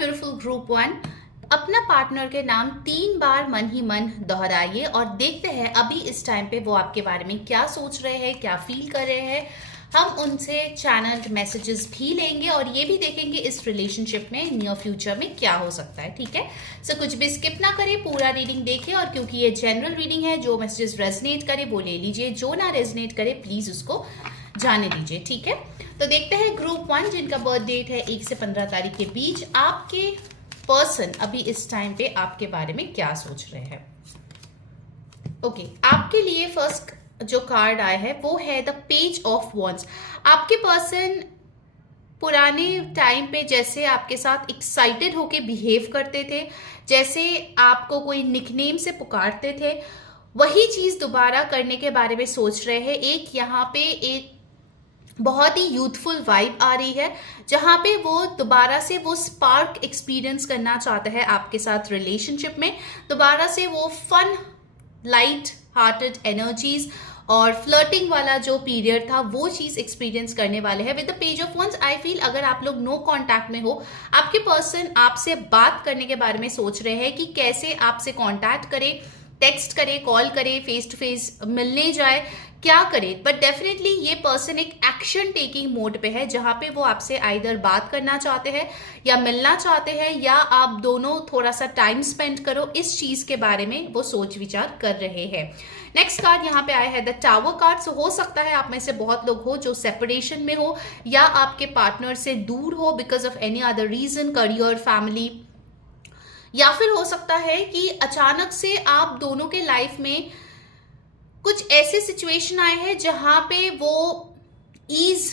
Beautiful group one, अपना partner के नाम 3 बार मन ही मन दोहराइए और देखते हैं अभी इस टाइम पे वो आपके बारे में क्या सोच रहे हैं, क्या फील कर रहे हैं। हम उनसे चैनल्ड मैसेजेस भी लेंगे और ये भी देखेंगे इस रिलेशनशिप में नियर फ्यूचर में क्या हो सकता है। ठीक है, सो कुछ भी स्किप ना करें, पूरा रीडिंग देखें। और क्योंकि ये जनरल रीडिंग है, जो मैसेजेस रेजनेट करे वो ले लीजिए, जो ना रेजनेट करे प्लीज उसको जाने दीजिए। ठीक है, तो देखते हैं ग्रुप वन जिनका बर्थ डेट है 1 से 15 तारीख के बीच, आपके पर्सन अभी इस टाइम पे आपके बारे में क्या सोच रहे हैं। ओके, आपके लिए फर्स्ट जो कार्ड आया है वो है द पेज ऑफ वॉन्ड्स। आपके पर्सन पुराने टाइम पे जैसे आपके साथ एक्साइटेड होके बिहेव करते थे, जैसे आपको कोई निकनेम से पुकारते थे, वही चीज दोबारा करने के बारे में सोच रहे हैं। एक यहाँ पे एक बहुत ही यूथफुल वाइब आ रही है, जहां पे वो दोबारा से वो स्पार्क एक्सपीरियंस करना चाहता है आपके साथ रिलेशनशिप में। दोबारा से वो फन, लाइट हार्टेड एनर्जीज और फ्लर्टिंग वाला जो पीरियड था वो चीज एक्सपीरियंस करने वाले हैं। With the page of once I feel अगर आप लोग नो कांटेक्ट में हो, आपके पर्सन आपसे बात करने के बारे में सोच रहे हैं कि कैसे आपसे कांटेक्ट करे, टेक्स्ट करे, कॉल करे, फेस टू फेस मिलने जाए, क्या करे। बट डेफिनेटली ये पर्सन एक एक्शन टेकिंग मोड पे है, जहां पे वो आपसे आइदर बात करना चाहते हैं या मिलना चाहते हैं, या आप दोनों थोड़ा सा टाइम स्पेंड करो, इस चीज के बारे में वो सोच विचार कर रहे हैं। नेक्स्ट कार्ड यहाँ पे आया है द टावर कार्ड। सो हो सकता है आप में से बहुत लोग हो जो सेपरेशन में हो या आपके पार्टनर से दूर हो because of any other reason, career, family, या फिर हो सकता है कि अचानक से आप दोनों के लाइफ में कुछ ऐसे सिचुएशन आए हैं जहां पे वो ईज,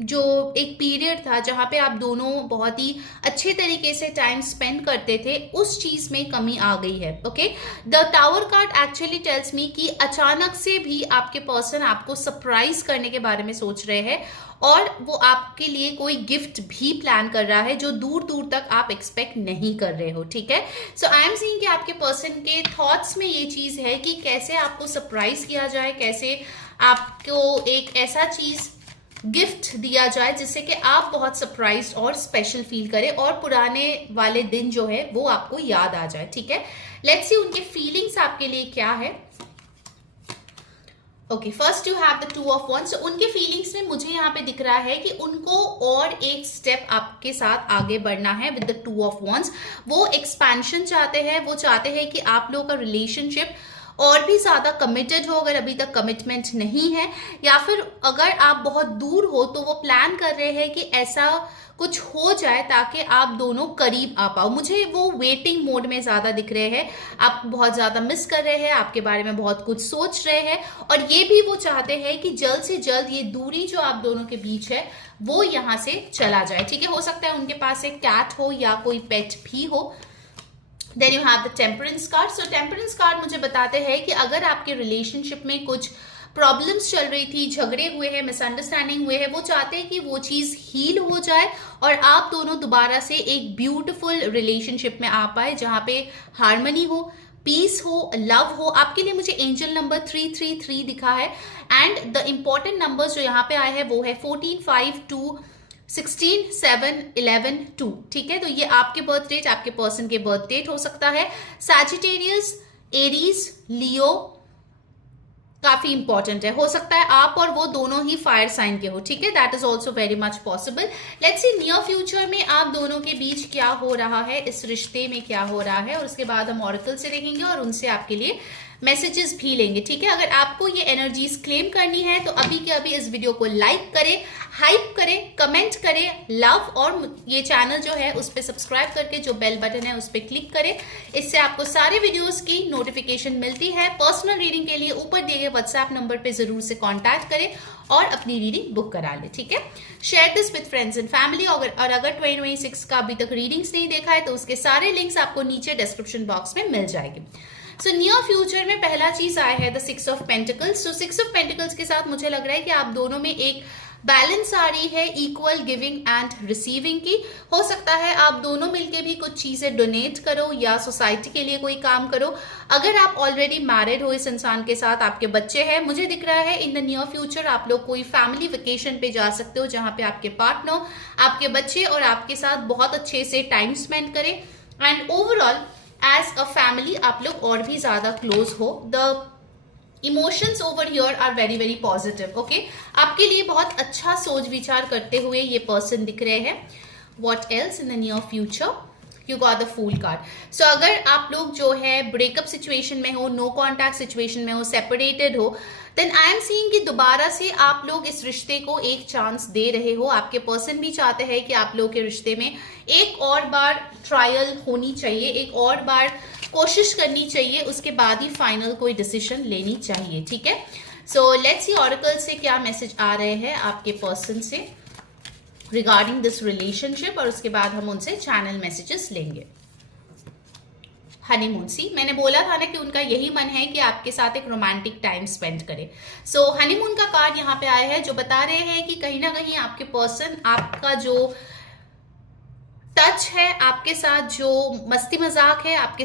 जो एक पीरियड था जहां पे आप दोनों बहुत ही अच्छे तरीके से टाइम स्पेंड करते थे, उस चीज में कमी आ गई है। Okay, the tower card actually tells me कि अचानक से भी आपके पर्सन आपको सरप्राइज करने के बारे में सोच रहे हैं और वो आपके लिए कोई गिफ्ट भी प्लान कर रहा है जो दूर दूर तक आप एक्सपेक्ट नहीं कर रहे हो। ठीक है, सो आई एम सीइंग कि आपके पर्सन के थॉट्स में ये चीज है कि कैसे आपको सरप्राइज किया जाए, कैसे आपको एक ऐसा चीज गिफ्ट दिया जाए जिससे कि आप बहुत सरप्राइज्ड और स्पेशल फील करें और पुराने वाले दिन जो है वो आपको याद आ जाए। ठीक है, लेट्स सी उनके फीलिंग्स आपके लिए क्या है। Okay, first you have the 2 of wands. उनके फीलिंग्स में मुझे यहाँ पे दिख रहा है कि उनको और एक स्टेप आपके साथ आगे बढ़ना है विद द 2 ऑफ वंड्स। वो एक्सपेंशन चाहते हैं, वो चाहते हैं कि आप लोगों का रिलेशनशिप और भी ज्यादा कमिटेड हो अगर अभी तक कमिटमेंट नहीं है, या फिर अगर आप बहुत दूर हो तो वो प्लान कर रहे हैं कि ऐसा कुछ हो जाए ताकि आप दोनों करीब आ पाओ। मुझे वो वेटिंग मोड में ज्यादा दिख रहे हैं, आप बहुत ज्यादा मिस कर रहे हैं, आपके बारे में बहुत कुछ सोच रहे हैं और ये भी वो चाहते हैं कि जल्द से जल्द ये दूरी जो आप दोनों के बीच है वो यहाँ से चला जाए। ठीक है, हो सकता है उनके पास एक कैट हो या कोई पेट भी हो। Then you have the temperance card. So temperance card मुझे बताते हैं कि अगर आपके रिलेशनशिप में कुछ प्रॉब्लम्स चल रही थी, झगड़े हुए हैं, मिसअंडरस्टैंडिंग हुए हैं, वो चाहते हैं कि वो चीज हील हो जाए और आप दोनों दोबारा से एक ब्यूटीफुल रिलेशनशिप में आ पाए जहां पे हार्मनी हो, पीस हो, लव हो। आपके लिए मुझे एंजल नंबर 333 दिखा है एंड द इंपॉर्टेंट नंबर्स जो यहाँ पे आए हैं वो है 14, 5, 2, 16, 7, 11, 2। ठीक है, तो ये आपके बर्थ डेट, आपके पर्सन के बर्थ डेट हो सकता है। सैजिटेरियस, एरीज, लियो काफी इंपॉर्टेंट है। हो सकता है आप और वो दोनों ही फायर साइन के हो। ठीक है, that is also very much possible. Let's see near future में आप दोनों के बीच क्या हो रहा है, इस रिश्ते में क्या हो रहा है, और उसके बाद हम ऑरेकल से देखेंगे और उनसे आपके लिए मैसेजेस भी लेंगे। ठीक है, अगर आपको ये एनर्जीज क्लेम करनी है तो अभी के अभी इस वीडियो को लाइक करें, हाइप करें, कमेंट करें, लव, और ये चैनल जो है उस पर सब्सक्राइब करके जो बेल बटन है उस पर क्लिक करें। इससे आपको सारे वीडियोस की नोटिफिकेशन मिलती है। पर्सनल रीडिंग के लिए ऊपर दिए गए व्हाट्सएप नंबर पे जरूर से कांटेक्ट करें और अपनी रीडिंग बुक करा ले। ठीक है, share this with friends and family. और अगर 2026 का अभी तक रीडिंग्स नहीं देखा है तो उसके सारे लिंक्स आपको नीचे डिस्क्रिप्शन बॉक्स में मिल जाएंगे। सो नियर फ्यूचर में पहला चीज आया है the 6 of pentacles. So 6 of pentacles के साथ मुझे लग रहा है कि आप दोनों में एक बैलेंस आ रही है इक्वल गिविंग एंड रिसीविंग की। हो सकता है आप दोनों मिलके भी कुछ चीजें डोनेट करो या सोसाइटी के लिए कोई काम करो। अगर आप ऑलरेडी मैरिड हो, इस इंसान के साथ आपके बच्चे हैं, मुझे दिख रहा है इन द नियर फ्यूचर आप लोग कोई फैमिली वेकेशन पे जा सकते हो जहां पे आपके पार्टनर, आपके बच्चे और आपके साथ बहुत अच्छे से टाइम स्पेंड करें and overall as a family आप लोग और भी ज्यादा क्लोज हो। The emotions over here are very very positive. Okay, आपके लिए बहुत अच्छा सोच विचार करते हुए ये पर्सन दिख रहे हैं। What else in the near future, you got the full card. So अगर आप लोग जो है ब्रेकअप सिचुएशन में हो, नो कॉन्टैक्ट सिचुएशन में हो, सेपरेटेड हो, देन आई एम सीइंग कि दोबारा से आप लोग इस रिश्ते को एक चांस दे रहे हो। आपके पर्सन भी चाहते हैं कि आप लोग के रिश्ते में एक और बार ट्रायल होनी चाहिए, एक और बार कोशिश करनी चाहिए, उसके बाद ही फाइनल कोई डिसीजन लेनी चाहिए। ठीक है, सो लेट्स सी ऑरेकल से क्या मैसेज आ रहे हैं आपके पर्सन से रिगार्डिंग दिस रिलेशनशिप, और उसके बाद हम उनसे चैनल मैसेजेस लेंगे। हनीमून, सी मैंने बोला था ना कि उनका यही मन है कि आपके साथ एक रोमांटिक टाइम स्पेंड करे। सो हनीमून का कार्ड यहाँ पे आया है जो बता रहे हैं कि कहीं ना कहीं आपके पर्सन आपका जो टच है, आपके साथ जो मस्ती मजाक है, आपके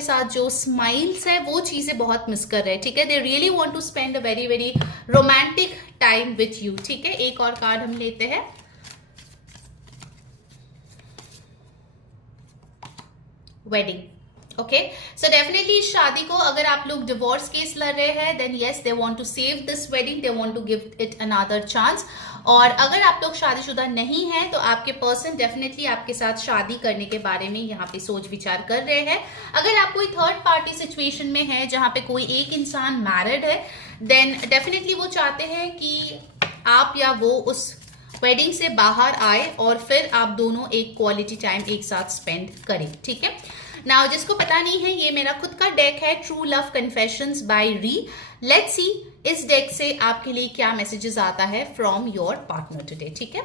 साथ जो स्माइल्स है, वो चीजें बहुत मिस कर रहे हैं। ठीक है, they really want to spend a very very romantic time with you. ठीक है, एक और कार्ड हम लेते हैं। वेडिंग। ओके, सो डेफिनेटली इस शादी को अगर आप लोग डिवोर्स केस लड़ रहे हैं then yes they want to save this wedding, they want to give it another chance. और अगर आप लोग शादीशुदा नहीं हैं तो आपके पर्सन डेफिनेटली आपके साथ शादी करने के बारे में यहाँ पे सोच विचार कर रहे हैं। अगर आप कोई थर्ड पार्टी सिचुएशन में है जहाँ पे कोई एक इंसान मैरिड है देन डेफिनेटली वो चाहते हैं कि आप या वो उस वेडिंग से बाहर आए और फिर आप दोनों एक क्वालिटी टाइम एक साथ स्पेंड करें। ठीक है, नाउ जिसको पता नहीं है ये मेरा खुद का डेक है ट्रू लव कन्फेशंस बाय री। लेट्स सी इस डेक से आपके लिए क्या मैसेजेस आता है फ्रॉम योर पार्टनर टुडे। ठीक है,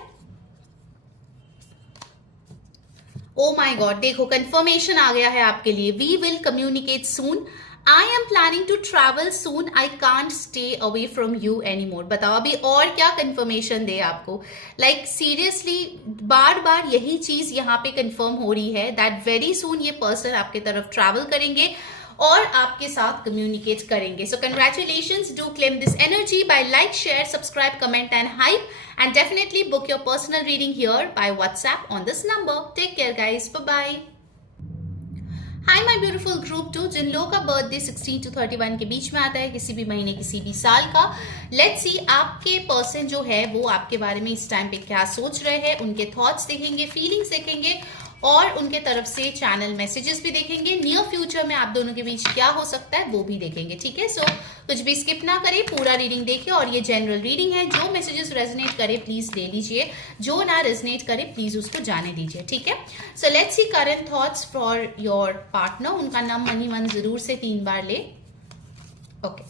ओ माय गॉड, देखो कंफर्मेशन आ गया है आपके लिए। We will communicate soon, I am planning to travel soon, I can't stay away from you any more. बताओ अभी और क्या कंफर्मेशन दे आपको। लाइक सीरियसली बार बार यही चीज यहाँ पे कंफर्म हो रही है दैट वेरी सून ये पर्सन आपके तरफ ट्रैवल करेंगे और आपके साथ कम्युनिकेट करेंगे। सो congratulations, do claim this energy by like, share, subscribe, comment and hype, and definitely book your personal reading here by WhatsApp on this number. Take care guys, bye bye. Hi my beautiful group 2, जिन लोगों का birthday 16 to 31 के बीच में आता है, किसी भी महीने किसी भी साल का, लेट्स सी आपके पर्सन जो है वो आपके बारे में इस टाइम पे क्या सोच रहे हैं। उनके थॉट्स देखेंगे, फीलिंग्स देखेंगे और उनके तरफ से चैनल मैसेजेस भी देखेंगे। नियर फ्यूचर में आप दोनों के बीच क्या हो सकता है वो भी देखेंगे। ठीक है, सो कुछ भी स्किप ना करें, पूरा रीडिंग देखिए। और ये जनरल रीडिंग है, जो मैसेजेस रेजोनेट करे प्लीज ले लीजिए, जो ना रेजोनेट करे प्लीज उसको जाने दीजिए। ठीक है, so let's see current thoughts for your partner. उनका नाम मनी मन जरूर से 3 बार ले। Okay,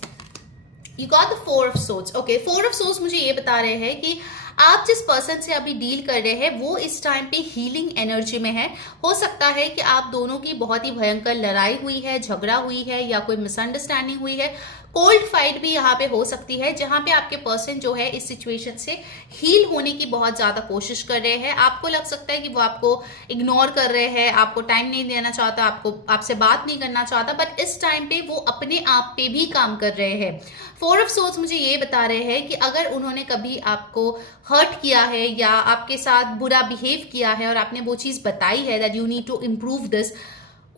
you got the 4 of swords. Okay, 4 of swords मुझे ये बता रहे हैं कि आप जिस पर्सन से अभी डील कर रहे हैं वो इस टाइम पे हीलिंग एनर्जी में है। हो सकता है कि आप दोनों की बहुत ही भयंकर लड़ाई हुई है, झगड़ा हुई है या कोई मिसअंडरस्टैंडिंग हुई है। कोल्ड फाइट भी यहाँ पे हो सकती है जहां पे आपके पर्सन जो है इस सिचुएशन से हील होने की बहुत ज्यादा कोशिश कर रहे हैं। आपको लग सकता है कि वो आपको इग्नोर कर रहे हैं, आपको टाइम नहीं देना चाहता, आपसे बात नहीं करना चाहता, बट इस टाइम पे वो अपने आप पे भी काम कर रहे हैं। 4 ऑफ सोर्ड्स मुझे ये बता रहे हैं कि अगर उन्होंने कभी आपको हर्ट किया है या आपके साथ बुरा बिहेव किया है और आपने वो चीज बताई है that you need to improve this,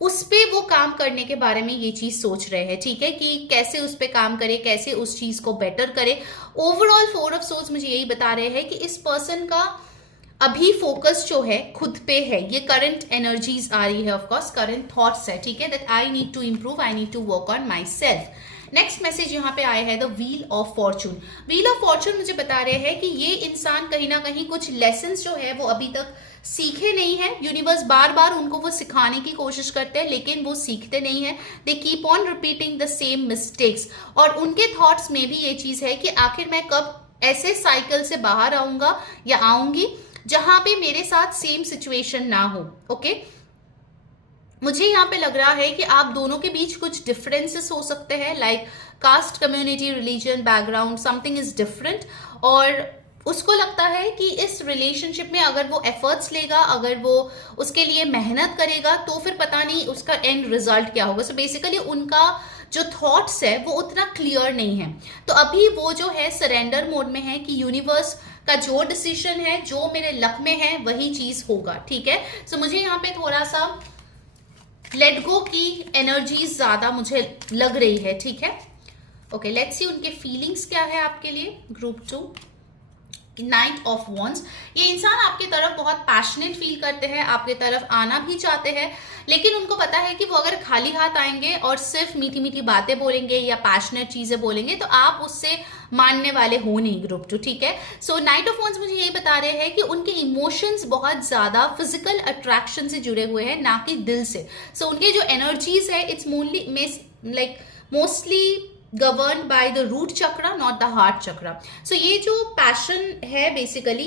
उस पे वो काम करने के बारे में ये चीज सोच रहे हैं। ठीक है, कि कैसे उस पे काम करे, कैसे उस चीज को बेटर करे। ओवरऑल 4 ऑफ सोर्ड्स मुझे यही बता रहे हैं कि इस पर्सन का अभी फोकस जो है खुद पे है। ये करंट एनर्जीज आ रही है, ऑफकोर्स करंट थॉट्स है। ठीक है, that I need to improve, I need to work on myself. Next message यहाँ पे आया है the wheel of fortune. Wheel of fortune मुझे बता रहे हैं कि ये इंसान कहीं ना कहीं कुछ लेसन्स जो है वो अभी तक सीखे नहीं है। यूनिवर्स बार बार उनको वो सिखाने की कोशिश करते हैं लेकिन वो सीखते नहीं है। They keep on repeating the same mistakes. और उनके थॉट्स में भी ये चीज है कि आखिर मैं कब ऐसे साइकिल से बाहर आऊंगा या आऊंगी जहां पे मेरे साथ सेम सिचुएशन ना हो। ओके, मुझे यहाँ पे लग रहा है कि आप दोनों के बीच कुछ डिफरेंसेस हो सकते हैं, like caste, community, religion, background, something is different. और उसको लगता है कि इस रिलेशनशिप में अगर वो एफर्ट्स लेगा, अगर वो उसके लिए मेहनत करेगा, तो फिर पता नहीं उसका एंड रिजल्ट क्या होगा। सो बेसिकली उनका जो थॉट्स है वो उतना क्लियर नहीं है। तो अभी वो जो है सरेंडर मोड में है कि यूनिवर्स का जो डिसीजन है, जो मेरे लक में है, वही चीज होगा। ठीक है, सो मुझे यहाँ पे थोड़ा सा लेट गो की एनर्जीज ज्यादा मुझे लग रही है। ठीक है, ओके, लेट्स सी उनके फीलिंग्स क्या है आपके लिए। Group 2, night of wands. ये इंसान आपकी तरफ बहुत पैशनेट फील करते हैं, आपकी तरफ आना भी चाहते हैं, लेकिन उनको पता है कि वो अगर खाली हाथ आएंगे और सिर्फ मीठी मीठी बातें बोलेंगे या पैशनेट चीजें बोलेंगे तो आप उससे मानने वाले हो नहीं। ग्रुप 2, ठीक है। सो नाइट ऑफ वॉन्ड्स मुझे यही बता रहे हैं कि उनके इमोशंस बहुत ज्यादा फिजिकल अट्रैक्शन से जुड़े हुए हैं, ना कि दिल से। सो उनके जो एनर्जीज है it's mostly governed by the root chakra, not the heart chakra. So ये जो passion है basically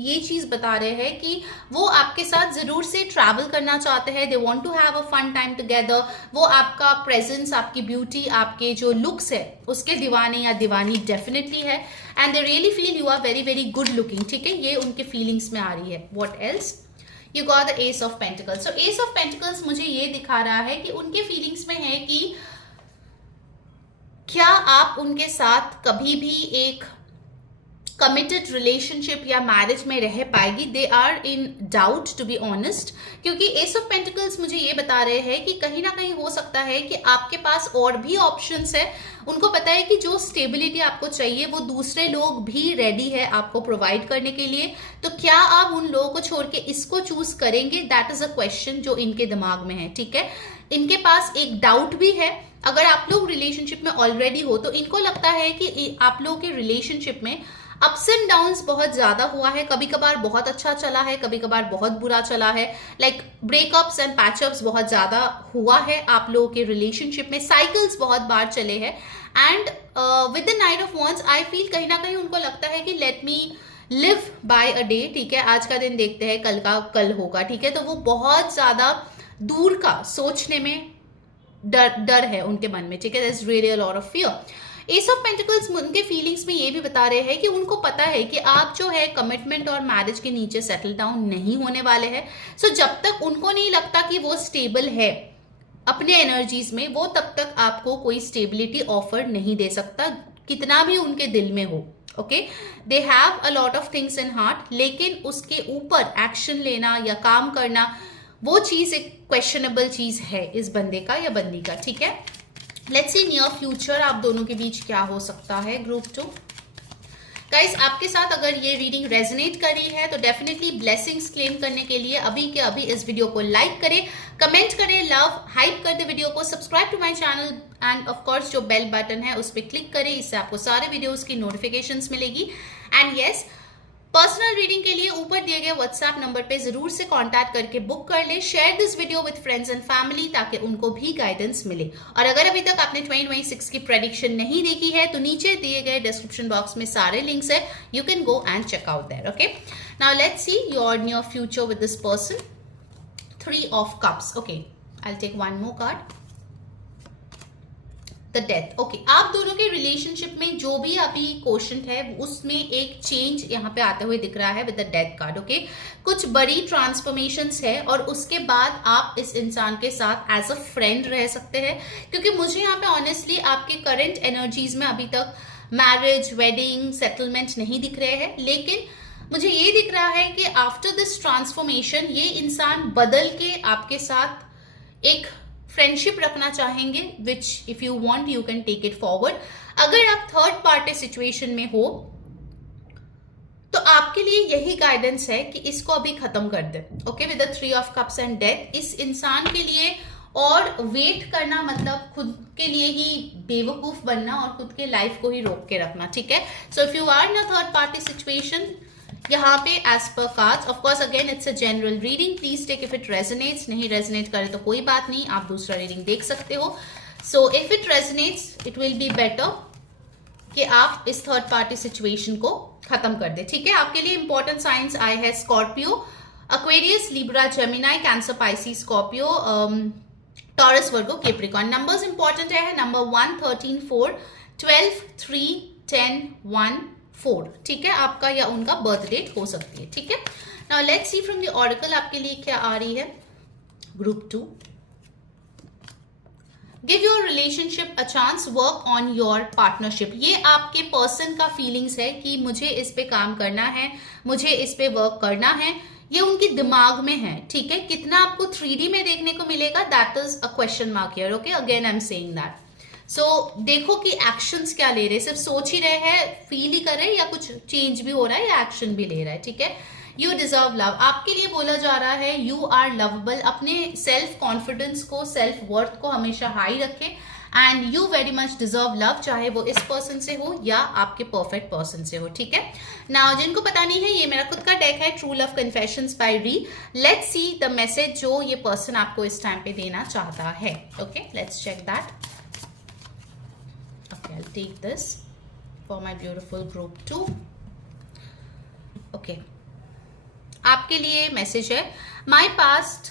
ये चीज बता रहे हैं कि वो आपके साथ जरूर से ट्रैवल करना चाहते हैं। they want to have a fun time together. वो आपका प्रेजेंस, आपकी ब्यूटी, आपके जो लुक्स है उसके दीवाने या दीवानी डेफिनेटली है। And they really feel you are very very good looking. ठीक है, ये उनके फीलिंग्स में आ रही है। What else? You got the ace of pentacles. So ace of pentacles मुझे ये दिखा रहा है कि उनके फीलिंग्स में है कि क्या आप उनके साथ कभी भी एक कमिटेड रिलेशनशिप या मैरिज में रह पाएगी। They are in doubt to be honest, क्योंकि एस ऑफ पेंटिकल्स मुझे ये बता रहे हैं कि कहीं ना कहीं हो सकता है कि आपके पास और भी ऑप्शंस है। उनको पता है कि जो स्टेबिलिटी आपको चाहिए वो दूसरे लोग भी रेडी है आपको प्रोवाइड करने के लिए। तो क्या आप उन लोगों को छोड़ के इसको चूज करेंगे? दैट इज अ क्वेश्चन जो इनके दिमाग में है। ठीक है, इनके पास एक डाउट भी है। अगर आप लोग रिलेशनशिप में ऑलरेडी हो तो इनको लगता है कि आप लोगों के रिलेशनशिप में अप्स एंड डाउन्स बहुत ज्यादा हुआ है। कभी कभार बहुत अच्छा चला है, कभी कभार बहुत बुरा चला है। लाइक ब्रेकअप्स एंड पैचअप्स बहुत ज्यादा हुआ है आप लोगों के रिलेशनशिप में। साइकिल्स बहुत बार चले हैं। And with the night of wands I feel कहीं ना कहीं उनको लगता है कि let me live by a day. ठीक है, आज का दिन देखते हैं, कल का कल होगा। ठीक है, तो वो बहुत ज्यादा दूर का सोचने में डर है उनके मन में। ठीक है, there is really a lot of fear. Ace of pentacles उनके फीलिंग्स में ये भी बता रहे हैं कि उनको पता है कि आप जो है कमिटमेंट और मैरिज के नीचे सेटल डाउन नहीं होने वाले हैं। सो जब तक उनको नहीं लगता कि वो स्टेबल है अपने एनर्जीज में, वो तब तक आपको कोई स्टेबिलिटी ऑफर नहीं दे सकता, कितना भी उनके दिल में हो। Okay, they have a lot of things in heart, लेकिन उसके ऊपर एक्शन लेना या काम करना वो चीज एक क्वेश्चनेबल चीज है इस बंदे का या बंदी का। ठीक है, लेट्स सी नियर फ्यूचर आप दोनों के बीच क्या हो सकता है। ग्रुप 2 गाइस, आपके साथ अगर ये रीडिंग रेजोनेट कर रही है तो डेफिनेटली ब्लेसिंग्स क्लेम करने के लिए अभी के अभी इस वीडियो को लाइक करें, कमेंट करें, लव हाइप कर दे वीडियो को, subscribe to my channel and of course जो बेल बटन है उस पर क्लिक करें। इससे आपको सारे वीडियोस की नोटिफिकेशंस मिलेगी। एंड यस, पर्सनल रीडिंग के लिए ऊपर दिए गए व्हाट्सएप नंबर पे जरूर से कांटेक्ट करके बुक कर ले। Share this video with friends and family ताकि उनको भी गाइडेंस मिले। और अगर अभी तक आपने 2026 की प्रेडिक्शन नहीं देखी है तो नीचे दिए गए डिस्क्रिप्शन बॉक्स में सारे लिंक्स है, you can go and check out there. Okay, now let's see your near future with this person. 3 of cups. Okay, I will take one more card, the death. Okay, आप दोनों के relationship में जो भी अभी question है उसमें एक चेंज यहाँ पे आते हुए दिख रहा है with the death card. Okay, कुछ बड़ी ट्रांसफॉर्मेशंस है और उसके बाद आप इस इंसान के साथ एज अ फ्रेंड रह सकते हैं, क्योंकि मुझे यहाँ पे ऑनेस्टली आपके करंट एनर्जीज में अभी तक मैरिज, वेडिंग, सेटलमेंट नहीं दिख रहे हैं। लेकिन मुझे ये दिख रहा है कि आफ्टर दिस ट्रांसफॉर्मेशन ये इंसान बदल के आपके साथ एक फ्रेंडशिप रखना चाहेंगे, which if you want you can take it forward. अगर आप थर्ड पार्टी सिचुएशन में हो तो आपके लिए यही गाइडेंस है कि इसको अभी खत्म कर दे। Okay, with the 3 of cups and death, इस इंसान के लिए और वेट करना मतलब खुद के लिए ही बेवकूफ बनना और खुद के लाइफ को ही रोक के रखना। ठीक है, so if you are in a third party situation यहाँ पे as per cards, of course again it's a general reading, please take if it resonates. नहीं रेजोनेट करे तो कोई बात नहीं, आप दूसरा रीडिंग देख सकते हो। So if it resonates it will be better कि आप इस थर्ड पार्टी सिचुएशन को खत्म कर दे। ठीक है, आपके लिए इंपॉर्टेंट साइंस आए हैं Scorpio, Aquarius, Libra, Gemini, Cancer, Pisces, Scorpio, Taurus, Virgo, Capricorn. Numbers important है नंबर 1, 13, 4, 12, 3, 10, 1, 4, ठीक है, आपका या उनका बर्थ डेट हो सकती है, ठीक है। Now let's C from the oracle आपके लिए क्या आ रही है। Group 2, give your relationship a chance, work on your partnership. ये आपके पर्सन का फीलिंग्स है कि मुझे इस पे काम करना है, मुझे इस पे वर्क करना है, ये उनके दिमाग में है, ठीक है। कितना आपको 3D में देखने को मिलेगा, that is a question mark here, okay. Again I am saying that. So देखो कि एक्शंस क्या ले रहे हैं, सिर्फ सोच ही रहे हैं, फील ही कर रहे हैं, या कुछ चेंज भी हो रहा है या एक्शन भी ले रहा है, ठीक है। यू डिजर्व लव, आपके लिए बोला जा रहा है यू आर लवेबल। अपने सेल्फ कॉन्फिडेंस को, सेल्फ वर्थ को हमेशा हाई रखें, and you very much deserve love, चाहे वो इस पर्सन से हो या आपके परफेक्ट पर्सन से हो, ठीक है। नाउ जिनको पता नहीं है, ये मेरा खुद का डेक है, ट्रू लव कन्फेशंस बाय री। लेट्स सी द मैसेज जो ये पर्सन आपको इस टाइम पे देना चाहता है, okay. Let's check that. Okay, I will take this for my beautiful group 2, okay. आपके लिए मैसेज है, my past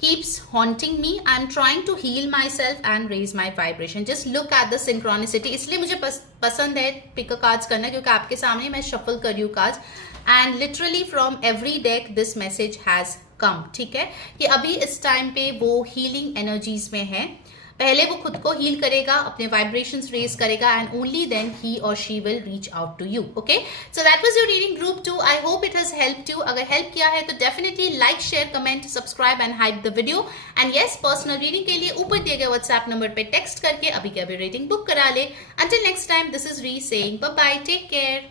keeps haunting me, I am trying to heal myself and raise my vibration. Just look at the synchronicity. इसलिए मुझे पसंद है pick cards करना, क्योंकि आपके सामने मैं शफल कर रही हूँ cards, and literally from every deck this message has come, ठीक है। कि अभी इस टाइम पे वो हीलिंग एनर्जीज में है। पहले वो खुद को हील करेगा, अपने वाइब्रेशंस रेज करेगा, एंड ओनली देन ही और she will reach out to you, okay. So that was your reading group 2। I hope it has helped you. अगर हेल्प किया है तो definitely like, share, comment, subscribe and hype the video. And yes, personal reading के लिए ऊपर दिए गए WhatsApp number पे टेक्स्ट करके अभी के अभी रीडिंग बुक करा ले। Until next time, this is री saying bye bye, take care.